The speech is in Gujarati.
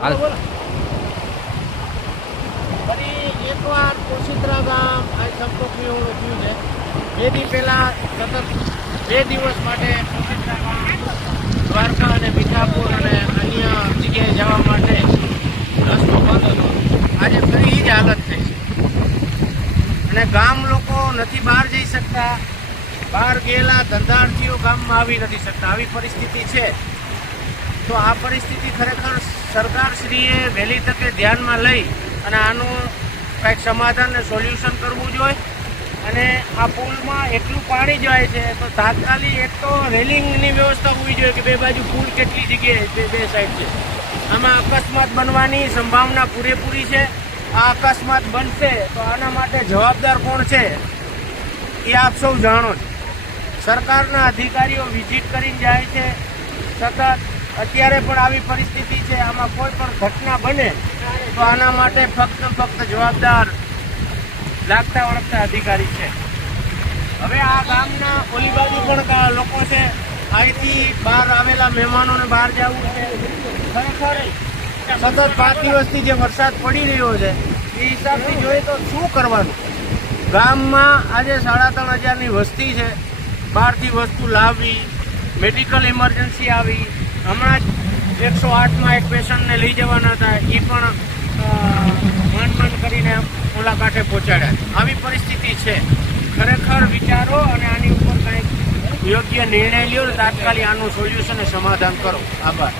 હાલ. ફરી એકવાર કોશિત્રા ગામ આ સંપર્ક વિહોણું થયું છે. બે દી સતત બે દિવસ માટે દ્વારકા અને મીઠાપુર અને અન્ય જગ્યાએ જવા માટે રસ્તો બંધ હતો. આજે ફરી જ હાલત થઈ છે. અને ગામ લોકો નથી બહાર જઈ શકતા. બહાર ગયેલા ધંધાર્થીઓ ગામમાં આવી નથી શકતા. આવી પરિસ્થિતિ છે. તો આ પરિસ્થિતિ ખરેખર સરકારશ્રીએ વહેલી તકે ધ્યાનમાં લઈ અને આનું કંઈક સમાધાન ને સોલ્યુશન કરવું જોઈએ. અને આ પુલમાં એટલું પાણી જાય છે, તો તાત્કાલિક એક તો રેલિંગની વ્યવસ્થા હોવી જોઈએ કે બે બાજુ પુલ કેટલી જગ્યાએ છે, બે સાઈડ છે. આમાં અકસ્માત બનવાની સંભાવના પૂરેપૂરી છે. આ અકસ્માત બનશે તો આના માટે જવાબદાર કોણ છે, એ આપ સૌ જાણો છો. સરકારના અધિકારીઓ વિઝિટ કરીને જાય છે, સતત અત્યારે પણ આવી પરિસ્થિતિ છે, આમાં કોઈ પણ ઘટના બને તો આના માટે ફક્ત ફક્ત જવાબદાર લાગતા વળગતા અધિકારી છે. હવે આ ગામના ઓલી બાજુ પણ લોકો છે, અહીંથી બહાર આવેલા મહેમાનોને બહાર જવું છે. ખરેખર સતત પાંચ દિવસથી જે વરસાદ પડી રહ્યો છે, એ હિસાબથી જોઈએ તો શું કરવાનું? ગામમાં આજે સાડા ત્રણ હજારની વસ્તી છે. બહારથી વસ્તુ લાવવી, મેડિકલ ઇમરજન્સી આવી હમણાં જ એકસો આઠમાં એક પેશન્ટને લઈ જવાના હતા. એ પણ મન માંડ કરીને મુલાકાતે પહોંચાડ્યા આવી પરિસ્થિતિ છે. ખરેખર વિચારો અને આની ઉપર કંઈક યોગ્ય નિર્ણય લ્યો તાત્કાલિક આનું સોલ્યુશન અને સમાધાન કરો. આભાર.